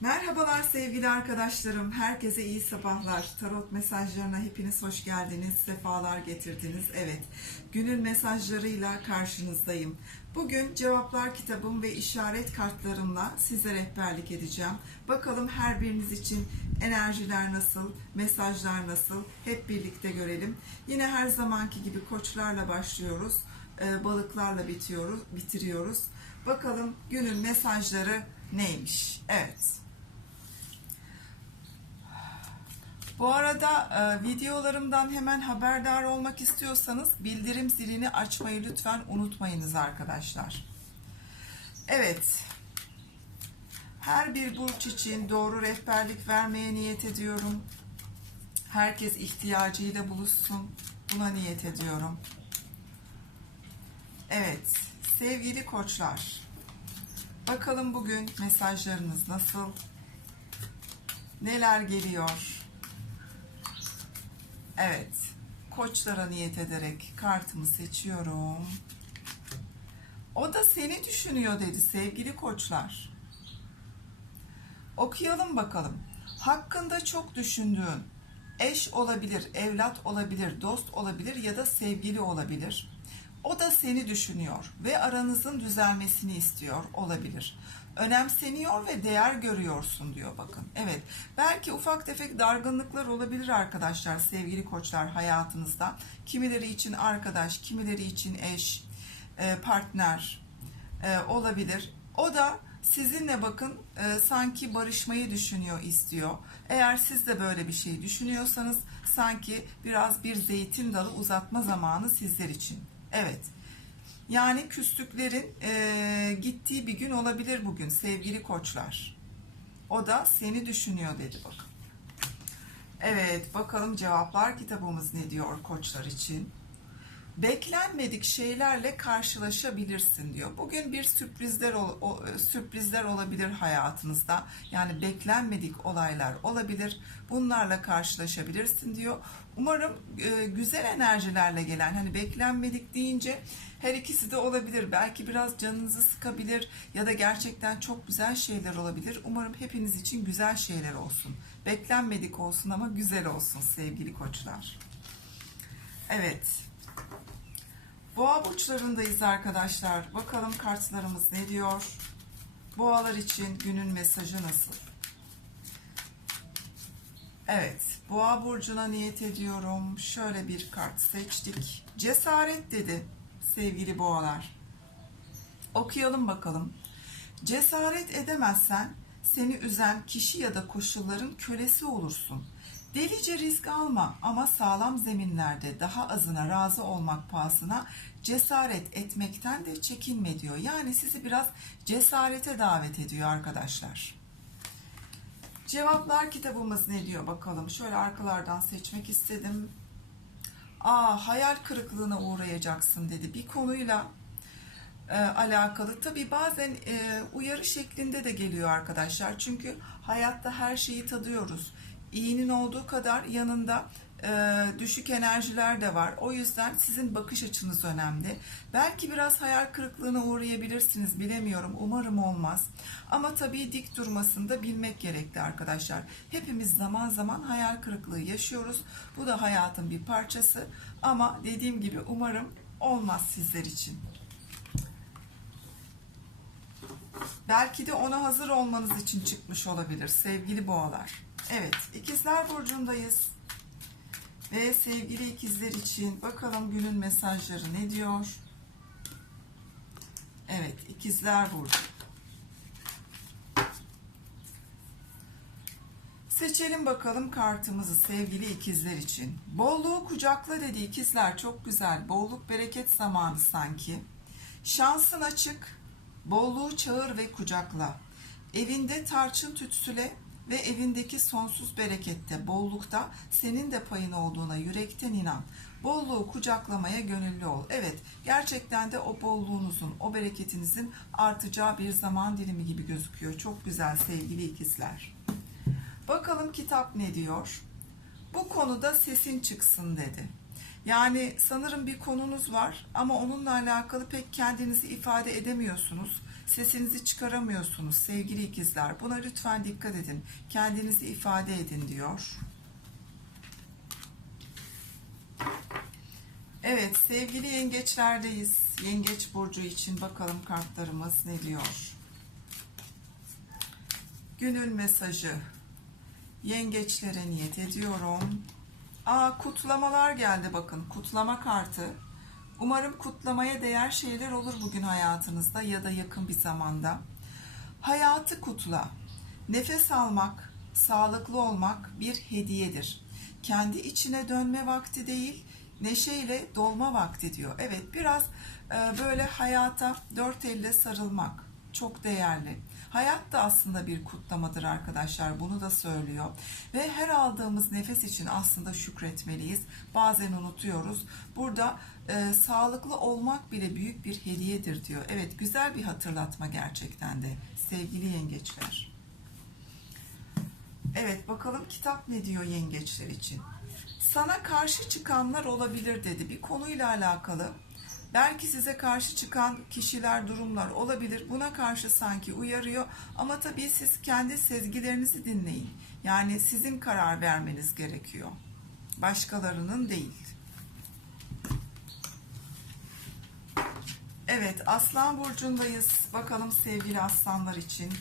Merhabalar sevgili arkadaşlarım. Herkese iyi sabahlar. Tarot mesajlarına hepiniz hoş geldiniz. Sefalar getirdiniz. Evet, günün mesajlarıyla karşınızdayım. Bugün cevaplar kitabım ve işaret kartlarımla size rehberlik edeceğim. Bakalım her biriniz için enerjiler nasıl, mesajlar nasıl hep birlikte görelim. Yine her zamanki gibi koçlarla başlıyoruz. e, Balıklarla bitiyoruz, bitiriyoruz. Bakalım günün mesajları neymiş? Evet. Bu arada e, videolarımdan hemen haberdar olmak istiyorsanız bildirim zilini açmayı lütfen unutmayınız arkadaşlar. Evet. Her bir burç için doğru rehberlik vermeye niyet ediyorum. Herkes ihtiyacıyla buluşsun. Buna niyet ediyorum. Evet, sevgili koçlar. Bakalım bugün mesajlarınız nasıl? Neler geliyor? Evet, koçlara niyet ederek kartımı seçiyorum. O da seni düşünüyor dedi sevgili koçlar. Okuyalım bakalım. Hakkında çok düşündüğün eş olabilir, evlat olabilir, dost olabilir ya da sevgili olabilir. O da seni düşünüyor ve aranızın düzelmesini istiyor olabilir. Önemseniyor ve değer görüyorsun diyor bakın. Evet belki ufak tefek dargınlıklar olabilir arkadaşlar sevgili koçlar hayatınızda. Kimileri için arkadaş, kimileri için eş, e, partner e, olabilir. O da sizinle bakın e, sanki barışmayı düşünüyor, istiyor. Eğer siz de böyle bir şey düşünüyorsanız sanki biraz bir zeytin dalı uzatma zamanı sizler için. Evet. Yani küslüklerin e, gittiği bir gün olabilir bugün sevgili koçlar. O da seni düşünüyor dedi bakın. Evet bakalım cevaplar kitabımız ne diyor koçlar için. Beklenmedik şeylerle karşılaşabilirsin diyor. Bugün bir sürprizler o- e, sürprizler olabilir hayatınızda. Yani beklenmedik olaylar olabilir. Bunlarla karşılaşabilirsin diyor. Umarım e, güzel enerjilerle gelen hani beklenmedik deyince her ikisi de olabilir. Belki biraz canınızı sıkabilir ya da gerçekten çok güzel şeyler olabilir. Umarım hepiniz için güzel şeyler olsun. Beklenmedik olsun ama güzel olsun sevgili koçlar. Evet. Boğa burçlarındayız arkadaşlar. Bakalım kartlarımız ne diyor? Boğalar için günün mesajı nasıl? Evet, Boğa burcuna niyet ediyorum. Şöyle bir kart seçtik. Cesaret dedi sevgili boğalar. Okuyalım bakalım. Cesaret edemezsen seni üzen kişi ya da koşulların kölesi olursun. Delice risk alma ama sağlam zeminlerde daha azına razı olmak pahasına cesaret etmekten de çekinme diyor. Yani sizi biraz cesarete davet ediyor arkadaşlar. Cevaplar kitabımız ne diyor bakalım. Şöyle arkalardan seçmek istedim. Aa hayal kırıklığına uğrayacaksın dedi. Bir konuyla e, alakalı. Tabii bazen e, uyarı şeklinde de geliyor arkadaşlar. Çünkü hayatta her şeyi tadıyoruz. İyinin olduğu kadar yanında e, düşük enerjiler de var. O yüzden sizin bakış açınız önemli. Belki biraz hayal kırıklığına uğrayabilirsiniz. Bilemiyorum. Umarım olmaz. Ama tabii dik durmasını da bilmek gerekli arkadaşlar. Hepimiz zaman zaman hayal kırıklığı yaşıyoruz. Bu da hayatın bir parçası. Ama dediğim gibi umarım olmaz sizler için. Belki de ona hazır olmanız için çıkmış olabilir sevgili boğalar. Evet, ikizler burcundayız. Ve sevgili ikizler için bakalım günün mesajları ne diyor? Evet, ikizler burcu. Seçelim bakalım kartımızı sevgili ikizler için. Bolluğu kucakla dedi ikizler çok güzel. Bolluk bereket zamanı sanki. Şansın açık. Bolluğu çağır ve kucakla. Evinde tarçın tütsüle ve evindeki sonsuz berekette, bollukta senin de payın olduğuna yürekten inan. Bolluğu kucaklamaya gönüllü ol. Evet, gerçekten de o bolluğunuzun, o bereketinizin artacağı bir zaman dilimi gibi gözüküyor. Çok güzel sevgili ikizler. Bakalım kitap ne diyor? Bu konuda sesin çıksın dedi. Yani sanırım bir konunuz var ama onunla alakalı pek kendinizi ifade edemiyorsunuz. Sesinizi çıkaramıyorsunuz sevgili ikizler. Buna lütfen dikkat edin. Kendinizi ifade edin diyor. Evet sevgili yengeçlerdeyiz. Yengeç burcu için bakalım kartlarımız ne diyor. Günün mesajı. Yengeçlere niyet ediyorum. Aa kutlamalar geldi bakın. Kutlama kartı. Umarım kutlamaya değer şeyler olur bugün hayatınızda ya da yakın bir zamanda. Hayatı kutla. Nefes almak, sağlıklı olmak bir hediyedir. Kendi içine dönme vakti değil, neşeyle dolma vakti diyor. Evet biraz e, böyle hayata dört elle sarılmak çok değerli. Hayat da aslında bir kutlamadır arkadaşlar. Bunu da söylüyor. Ve her aldığımız nefes için aslında şükretmeliyiz. Bazen unutuyoruz. Burada e, sağlıklı olmak bile büyük bir hediyedir diyor. Evet güzel bir hatırlatma gerçekten de sevgili yengeçler. Evet bakalım kitap ne diyor yengeçler için. Sana karşı çıkanlar olabilir dedi. Bir konuyla alakalı Belki size karşı çıkan kişiler, durumlar olabilir. Buna karşı sanki uyarıyor. Ama tabii siz kendi sezgilerinizi dinleyin. Yani sizin karar vermeniz gerekiyor. Başkalarının değil. Evet, Aslan Burcu'ndayız. Bakalım sevgili aslanlar için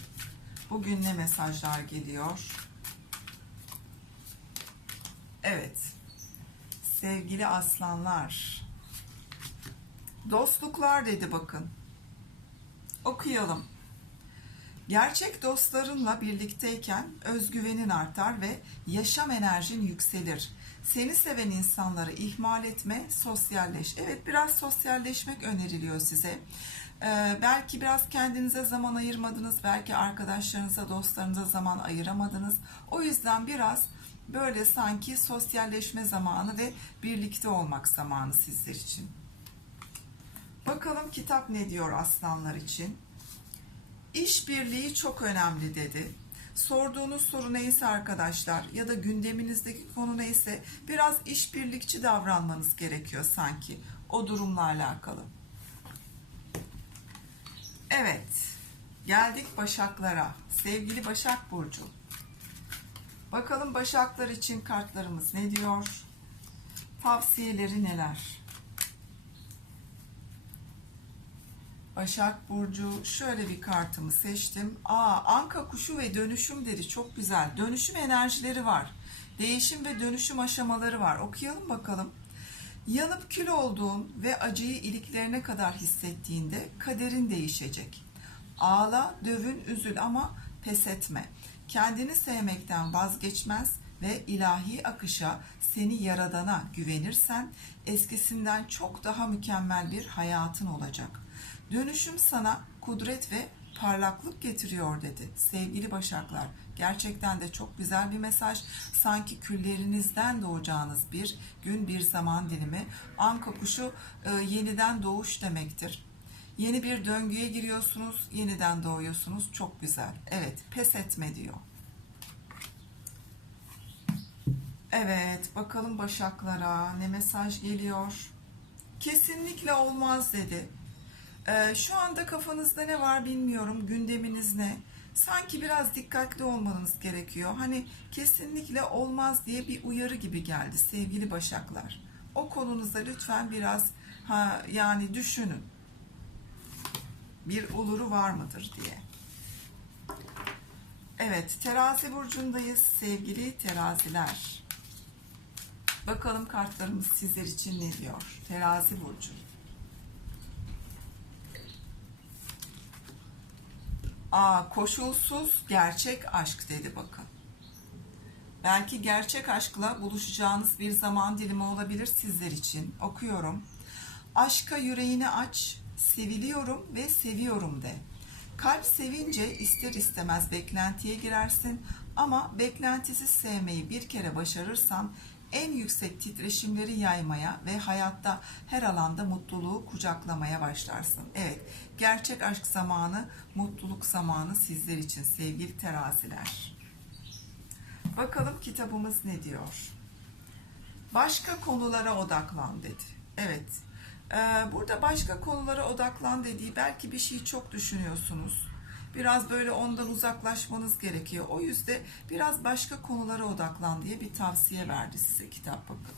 bugün ne mesajlar geliyor? Evet, sevgili aslanlar. Dostluklar dedi bakın. Okuyalım. Gerçek dostlarınla birlikteyken özgüvenin artar ve yaşam enerjin yükselir. Seni seven insanları ihmal etme, sosyalleş. Evet biraz sosyalleşmek öneriliyor size. Ee, belki biraz kendinize zaman ayırmadınız, belki arkadaşlarınıza, dostlarınıza zaman ayıramadınız. O yüzden biraz böyle sanki sosyalleşme zamanı ve birlikte olmak zamanı sizler için. Bakalım kitap ne diyor aslanlar için? İşbirliği çok önemli dedi. Sorduğunuz soru neyse arkadaşlar ya da gündeminizdeki konu neyse biraz işbirlikçi davranmanız gerekiyor sanki o durumla alakalı. Evet, geldik Başaklara. Sevgili Başak Burcu. Bakalım Başaklar için kartlarımız ne diyor? Tavsiyeleri neler? Başak Burcu şöyle bir kartımı seçtim. Aa anka kuşu ve dönüşüm dedi. Çok güzel. Dönüşüm enerjileri var. Değişim ve dönüşüm aşamaları var. Okuyalım bakalım. Yanıp kül olduğun ve acıyı iliklerine kadar hissettiğinde kaderin değişecek. Ağla, dövün, üzül ama pes etme. Kendini sevmekten vazgeçmez ve ilahi akışa seni yaradana güvenirsen eskisinden çok daha mükemmel bir hayatın olacak.'' Dönüşüm sana kudret ve parlaklık getiriyor dedi. Sevgili Başaklar, gerçekten de çok güzel bir mesaj. Sanki küllerinizden doğacağınız bir gün, bir zaman dilimi. Anka kuşu e, yeniden doğuş demektir. Yeni bir döngüye giriyorsunuz, yeniden doğuyorsunuz. Çok güzel. Evet, pes etme diyor. Evet, bakalım Başaklara ne mesaj geliyor. Kesinlikle olmaz dedi ee, şu anda kafanızda ne var bilmiyorum. Gündeminiz ne? Sanki biraz dikkatli olmanız gerekiyor. Hani kesinlikle olmaz diye bir uyarı gibi geldi sevgili Başaklar. O konunuza lütfen biraz ha yani düşünün. Bir oluru var mıdır diye. Evet, terazi burcundayız sevgili teraziler. Bakalım kartlarımız sizler için ne diyor? Terazi burcu. Aa, koşulsuz gerçek aşk dedi bakın. Belki gerçek aşkla buluşacağınız bir zaman dilimi olabilir sizler için. Okuyorum. Aşka yüreğini aç, seviliyorum ve seviyorum de. Kalp sevince ister istemez beklentiye girersin ama beklentisiz sevmeyi bir kere başarırsan en yüksek titreşimleri yaymaya ve hayatta her alanda mutluluğu kucaklamaya başlarsın. Evet, gerçek aşk zamanı, mutluluk zamanı sizler için sevgili teraziler. Bakalım kitabımız ne diyor? Başka konulara odaklan dedi. Evet, burada başka konulara odaklan dediği belki bir şeyi çok düşünüyorsunuz. Biraz böyle ondan uzaklaşmanız gerekiyor. O yüzden biraz başka konulara odaklan diye bir tavsiye verdi size kitap bakın.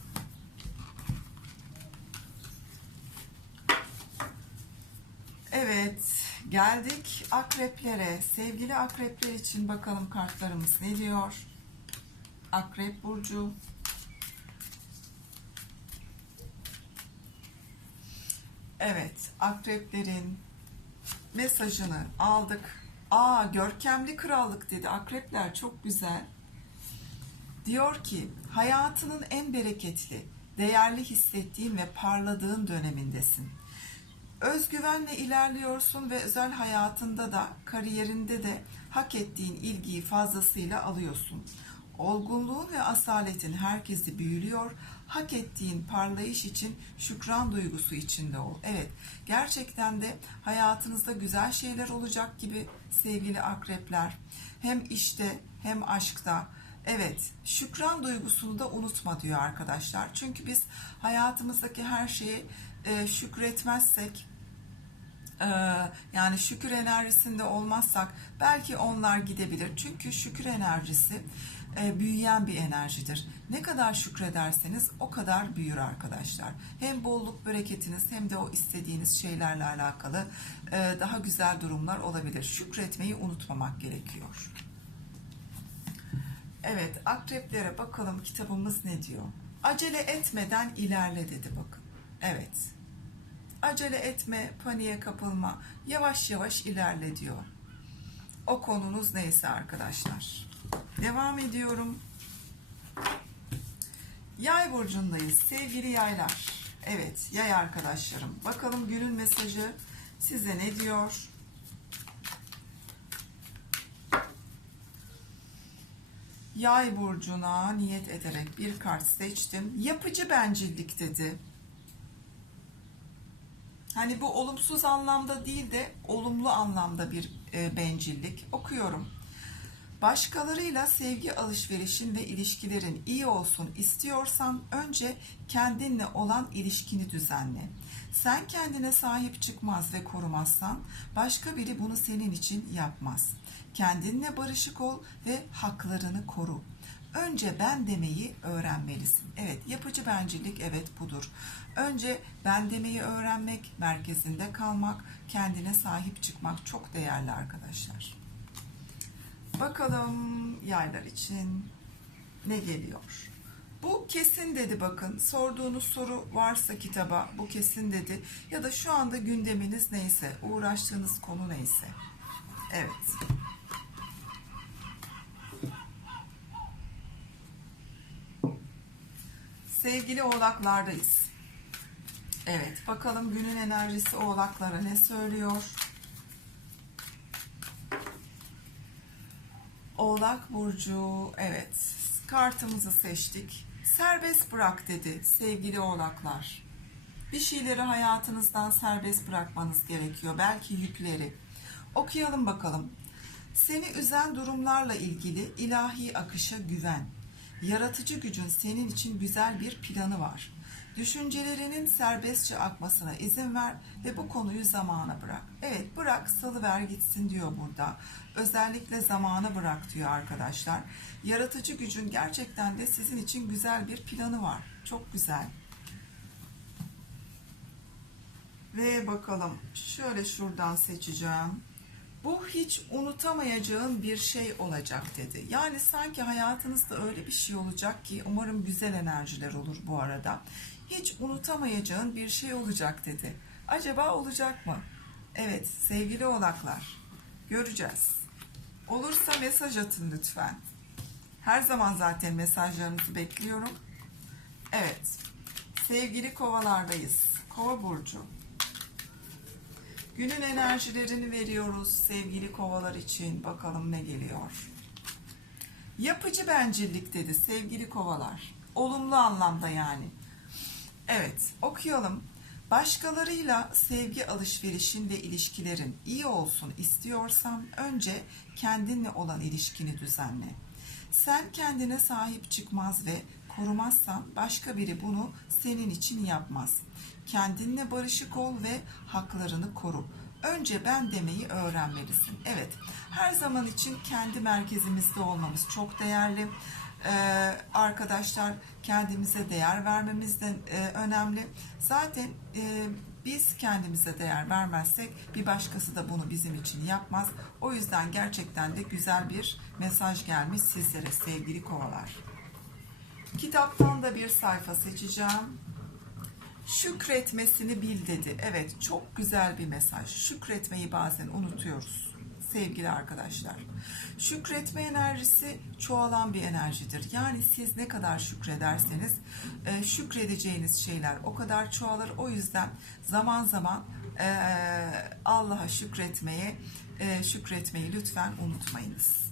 Evet, geldik akreplere. Sevgili akrepler için bakalım kartlarımız ne diyor? Akrep burcu. Evet, akreplerin mesajını aldık. Aa, görkemli krallık dedi. Akrepler çok güzel. Diyor ki, hayatının en bereketli, değerli hissettiğin ve parladığın dönemindesin. Özgüvenle ilerliyorsun ve özel hayatında da, kariyerinde de hak ettiğin ilgiyi fazlasıyla alıyorsun. Olgunluğun ve asaletin herkesi büyülüyor. Hak ettiğin parlayış için şükran duygusu içinde ol. Evet, gerçekten de hayatınızda güzel şeyler olacak gibi sevgili akrepler. Hem işte hem aşkta. Evet, şükran duygusunu da unutma diyor arkadaşlar. Çünkü biz hayatımızdaki her şeye e, şükretmezsek, e, yani şükür enerjisinde olmazsak belki onlar gidebilir. Çünkü şükür enerjisi büyüyen bir enerjidir. Ne kadar şükrederseniz o kadar büyür arkadaşlar. Hem bolluk bereketiniz hem de o istediğiniz şeylerle alakalı e, daha güzel durumlar olabilir. Şükretmeyi unutmamak gerekiyor. Evet, akreplere bakalım kitabımız ne diyor? Acele etmeden ilerle dedi bakın. Evet. Acele etme, paniğe kapılma, yavaş yavaş ilerle diyor. O konunuz neyse arkadaşlar. Devam ediyorum. Yay burcundayız sevgili yaylar. Evet yay arkadaşlarım. Bakalım günün mesajı size ne diyor? Yay burcuna niyet ederek bir kart seçtim. Yapıcı bencillik dedi. Hani bu olumsuz anlamda değil de olumlu anlamda bir e, bencillik. Okuyorum. Başkalarıyla sevgi alışverişin ve ilişkilerin iyi olsun istiyorsan önce kendinle olan ilişkini düzenle. Sen kendine sahip çıkmaz ve korumazsan başka biri bunu senin için yapmaz. Kendinle barışık ol ve haklarını koru. Önce ben demeyi öğrenmelisin. Evet, yapıcı bencillik evet budur. Önce ben demeyi öğrenmek, merkezinde kalmak, kendine sahip çıkmak çok değerli arkadaşlar. Bakalım yaylar için ne geliyor? Bu kesin dedi bakın. Sorduğunuz soru varsa kitaba bu kesin dedi. Ya da şu anda gündeminiz neyse, uğraştığınız konu neyse. Evet. Sevgili oğlaklardayız. Evet, bakalım günün enerjisi oğlaklara ne söylüyor? Oğlak Burcu, evet. Kartımızı seçtik. Serbest bırak dedi sevgili oğlaklar. Bir şeyleri hayatınızdan serbest bırakmanız gerekiyor. Belki yükleri. Okuyalım bakalım. Seni üzen durumlarla ilgili ilahi akışa güven. Yaratıcı gücün senin için güzel bir planı var. Düşüncelerinin serbestçe akmasına izin ver ve bu konuyu zamana bırak. Evet bırak salıver gitsin diyor burada. Özellikle zamana bırak diyor arkadaşlar. Yaratıcı gücün gerçekten de sizin için güzel bir planı var. Çok güzel. Ve bakalım şöyle şuradan seçeceğim. Bu hiç unutamayacağın bir şey olacak dedi. Yani sanki hayatınızda öyle bir şey olacak ki umarım güzel enerjiler olur bu arada. Hiç unutamayacağın bir şey olacak dedi. Acaba olacak mı? Evet sevgili oğlaklar göreceğiz. Olursa mesaj atın lütfen. Her zaman zaten mesajlarınızı bekliyorum. Evet sevgili kovalardayız. Kova burcu. Günün enerjilerini veriyoruz sevgili kovalar için. Bakalım ne geliyor. Yapıcı bencillik dedi sevgili kovalar. Olumlu anlamda yani. Evet okuyalım. Başkalarıyla sevgi alışverişin ve ilişkilerin iyi olsun istiyorsan önce kendinle olan ilişkini düzenle. Sen kendine sahip çıkmaz ve korumazsan başka biri bunu senin için yapmaz. Kendinle barışık ol ve haklarını koru. Önce ben demeyi öğrenmelisin. Evet, her zaman için kendi merkezimizde olmamız çok değerli. Ee, arkadaşlar kendimize değer vermemiz de e, önemli. Zaten e, biz kendimize değer vermezsek bir başkası da bunu bizim için yapmaz. O yüzden gerçekten de güzel bir mesaj gelmiş sizlere sevgili kovalar. Kitaptan da bir sayfa seçeceğim. Şükretmesini bil dedi. Evet çok güzel bir mesaj. Şükretmeyi bazen unutuyoruz sevgili arkadaşlar. Şükretme enerjisi çoğalan bir enerjidir. Yani siz ne kadar şükrederseniz e, şükredeceğiniz şeyler o kadar çoğalır. O yüzden zaman zaman e, Allah'a şükretmeye e, şükretmeyi lütfen unutmayınız.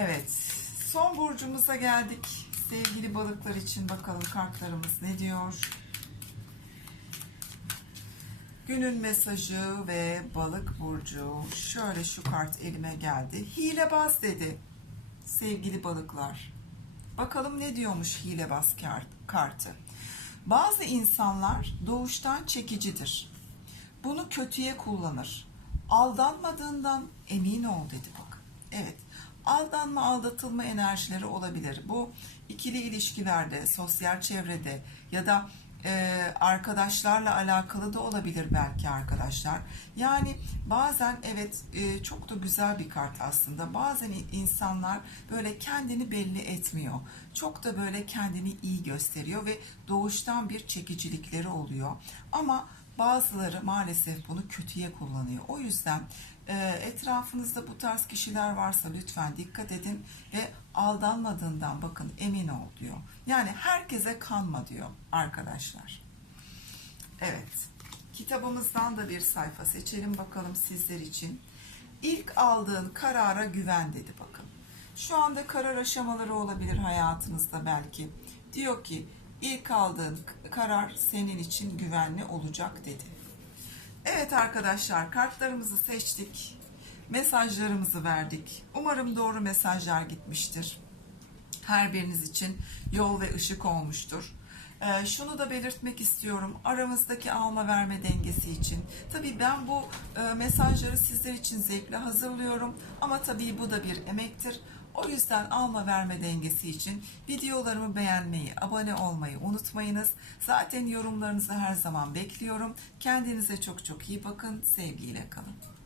Evet, son burcumuza geldik. Sevgili balıklar için bakalım kartlarımız ne diyor? Günün mesajı ve balık burcu. Şöyle şu kart elime geldi. Hilebaz dedi. Sevgili balıklar. Bakalım ne diyormuş hilebaz kart, kartı. Bazı insanlar doğuştan çekicidir. Bunu kötüye kullanır. Aldanmadığından emin ol dedi bak. Evet. Aldanma, aldatılma enerjileri olabilir. Bu ikili ilişkilerde, sosyal çevrede ya da e, arkadaşlarla alakalı da olabilir belki arkadaşlar. Yani bazen evet e, çok da güzel bir kart aslında. Bazen insanlar böyle kendini belli etmiyor. Çok da böyle kendini iyi gösteriyor ve doğuştan bir çekicilikleri oluyor. Ama bazıları maalesef bunu kötüye kullanıyor. O yüzden etrafınızda bu tarz kişiler varsa lütfen dikkat edin ve aldanmadığından bakın emin ol diyor. Yani herkese kanma diyor arkadaşlar. Evet. Kitabımızdan da bir sayfa seçelim bakalım sizler için. İlk aldığın karara güven dedi bakın. Şu anda karar aşamaları olabilir hayatınızda belki. Diyor ki ilk aldığın karar senin için güvenli olacak dedi. Evet arkadaşlar kartlarımızı seçtik. Mesajlarımızı verdik. Umarım doğru mesajlar gitmiştir. Her biriniz için yol ve ışık olmuştur. Ee, şunu da belirtmek istiyorum. Aramızdaki alma verme dengesi için. Tabii ben bu e, mesajları sizler için zevkle hazırlıyorum. Ama tabii bu da bir emektir. O yüzden alma verme dengesi için videolarımı beğenmeyi, abone olmayı unutmayınız. Zaten yorumlarınızı her zaman bekliyorum. Kendinize çok çok iyi bakın. Sevgiyle kalın.